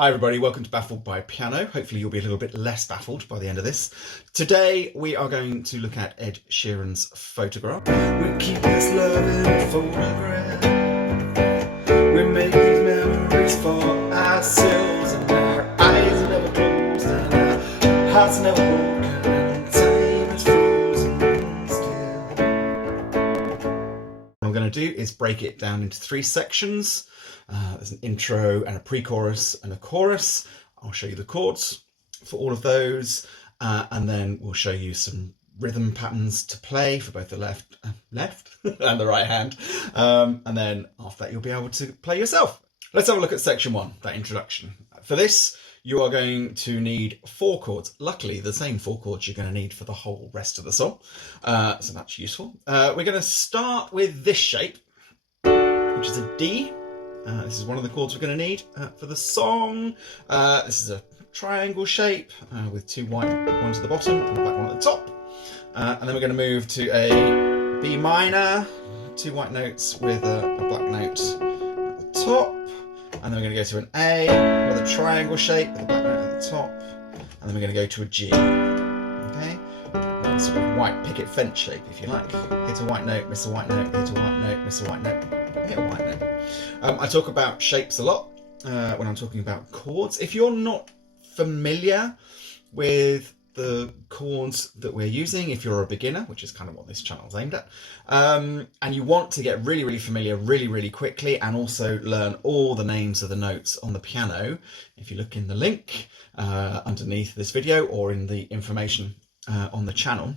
Hi everybody, welcome to Baffled by Piano. Hopefully you'll be a little bit less baffled by the end of this. Today we are going to look at Ed Sheeran's Photograph. We keep this love in a photograph. We make these memories for ourselves, and our eyes never closed and our hearts never broken, and time is frozen still. What I'm going to do is break it down into three sections. There's an intro and a pre-chorus and a chorus. I'll show you the chords for all of those, and then we'll show you some rhythm patterns to play for both the left and the right hand, and then after that you'll be able to play yourself. Let's have a look at section one, that introduction. For this you are going to need 4 chords. Luckily the same 4 chords you're going to need for the whole rest of the song, so that's useful. We're going to start with this shape, which is a D. This is one of the chords we're going to need for the song. This is a triangle shape with 2 white ones at the bottom and a black one at the top. And then we're going to move to a B minor, 2 white notes with a black note at the top. And then we're going to go to an A with a triangle shape with a black note at the top. And then we're going to go to a G. Okay? A sort of white picket fence shape, if you like. Hit a white note, miss a white note, hit a white note, miss a white note, hit a white note. I talk about shapes a lot when I'm talking about chords. If you're not familiar with the chords that we're using, if you're a beginner, which is kind of what this channel is aimed at, and you want to get really familiar really quickly and also learn all the names of the notes on the piano, if you look in the link underneath this video or in the information on the channel,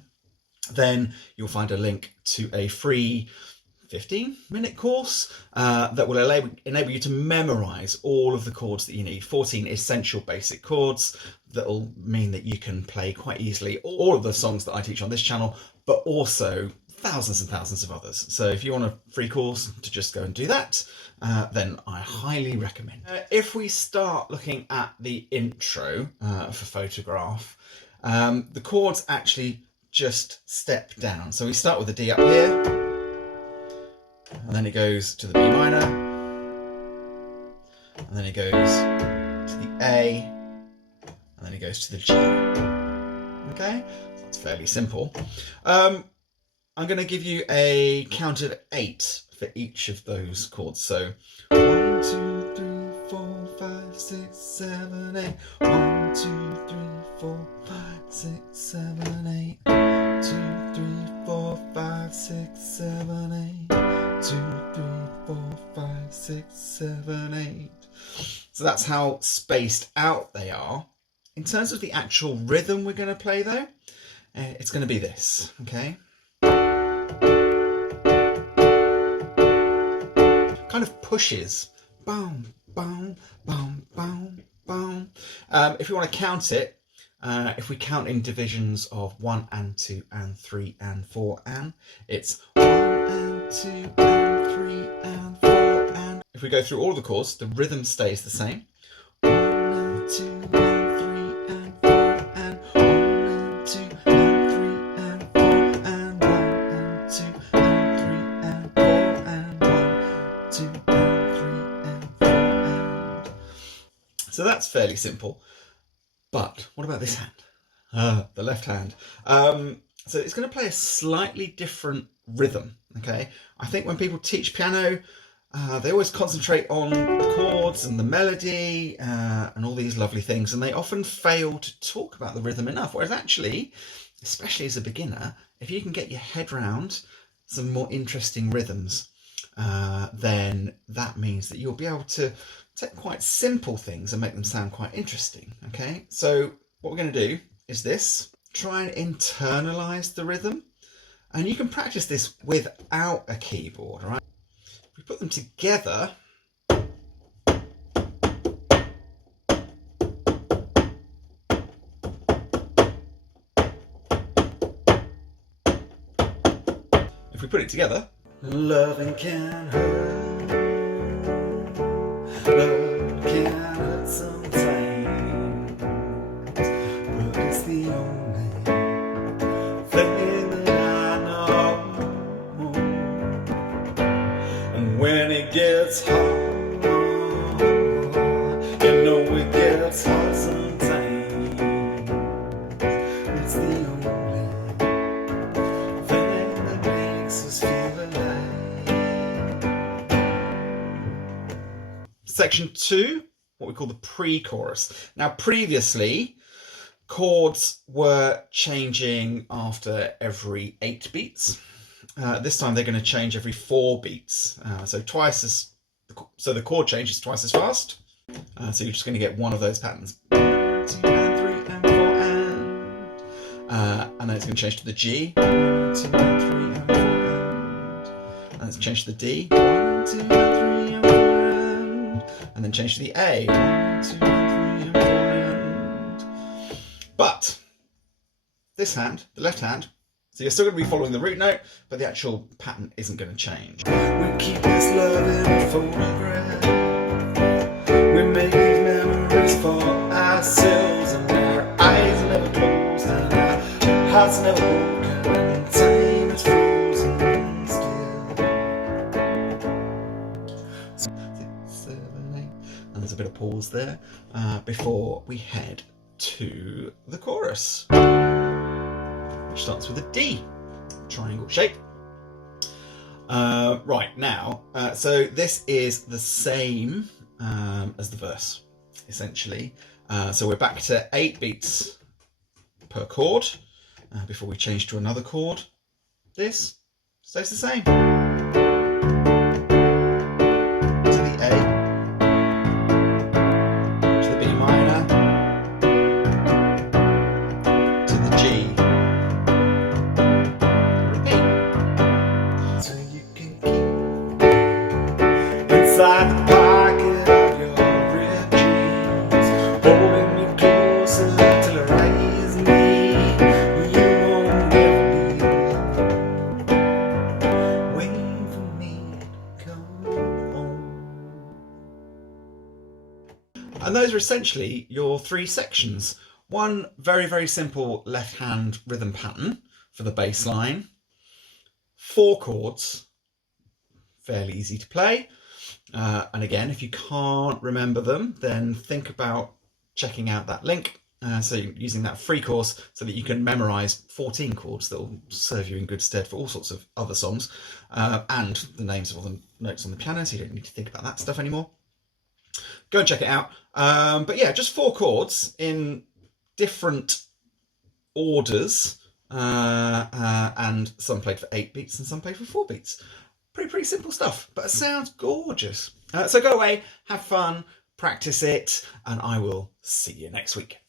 then you'll find a link to a free 15-minute course that will enable you to memorize all of the chords that you need. 14 essential basic chords that will mean that you can play quite easily all of the songs that I teach on this channel, but also thousands and thousands of others. So if you want a free course to just go and do that, then I highly recommend. If we start looking at the intro for Photograph, the chords actually just step down. So we start with the D up here, and then it goes to the B minor, and then it goes to the A, and then it goes to the G. Okay, so that's fairly simple. I'm going to give you a count of 8 for each of those chords. So 1, 2, 3, 4, 5, 6, 7, 8. 1, 2, 3, 4, 5, 6, 7, 8. 2, 3, 4, 5, 6, 7, 8. 2, 3, 4, 5, 6, 7, 8. So that's how spaced out they are. In terms of the actual rhythm we're going to play though, it's going to be this, okay? Kind of pushes. Boom, boom, boom, boom, boom. If you want to count it, if we count in divisions of 1 and 2 and 3 and 4 and, it's 1 and 2 and 3 and 4 and. If we go through all of the chords, the rhythm stays the same. 1 and 2 and 3 and 4 and 1 and 2 and 3 and 4 and 1 and 2 and 3 and 4 and 1, 2 and 3 and 4 and. So that's fairly simple. But what about this hand? The left hand. So it's going to play a slightly different rhythm, okay? I think when people teach piano, they always concentrate on the chords and the melody and all these lovely things, and they often fail to talk about the rhythm enough. Whereas actually, especially as a beginner, if you can get your head around some more interesting rhythms, then that means that you'll be able to take quite simple things and make them sound quite interesting, okay? So what we're going to do is this. Try and internalize the rhythm, and you can practice this without a keyboard, right? If we put them together, if we put it together, Loving can hurt. Love can hurt sometimes, but it's the only thing that I know. And when it gets hard, you know it gets section 2, what we call the pre-chorus. Now previously, chords were changing after every 8 beats. This time they're going to change every 4 beats. So the chord change is twice as fast. So you're just going to get one of those patterns. 1, 2, and 3, and 4, and then it's going to change to the G. 1, 2, and 3, and 4, and it's changed to the D. 1, 2, and 3, and 4, and then change to the A. 1, 2, and 3, and 4, but this hand, the left hand, so you're still going to be following the root note, but the actual pattern isn't going to change. We keep this love in a photograph. We make these memories for ourselves, and our eyes are never closed, and our hearts are never broken, and time is frozen still. 6, 7, 8. And there's a bit of pause there before we head to the chorus, which starts with a D, triangle shape. Right, now, so this is the same as the verse, essentially. So we're back to 8 beats per chord before we change to another chord. This stays the same. To the A, to the B minor, to the G. Inside the pocket of your ripped jeans, holding me closer till I raise me. You won't ever be alone, waiting for me to come home. And those are essentially your 3 sections. One very, very simple left hand rhythm pattern for the bass line. 4 chords, fairly easy to play. And again, if you can't remember them, then think about checking out that link. So using that free course so that you can memorize 14 chords that will serve you in good stead for all sorts of other songs, and the names of all the notes on the piano, so you don't need to think about that stuff anymore. Go and check it out. But yeah, just 4 chords in different orders, and some played for 8 beats and some played for 4 beats. Pretty simple stuff, but it sounds gorgeous. So go away, have fun, practice it, and I will see you next week.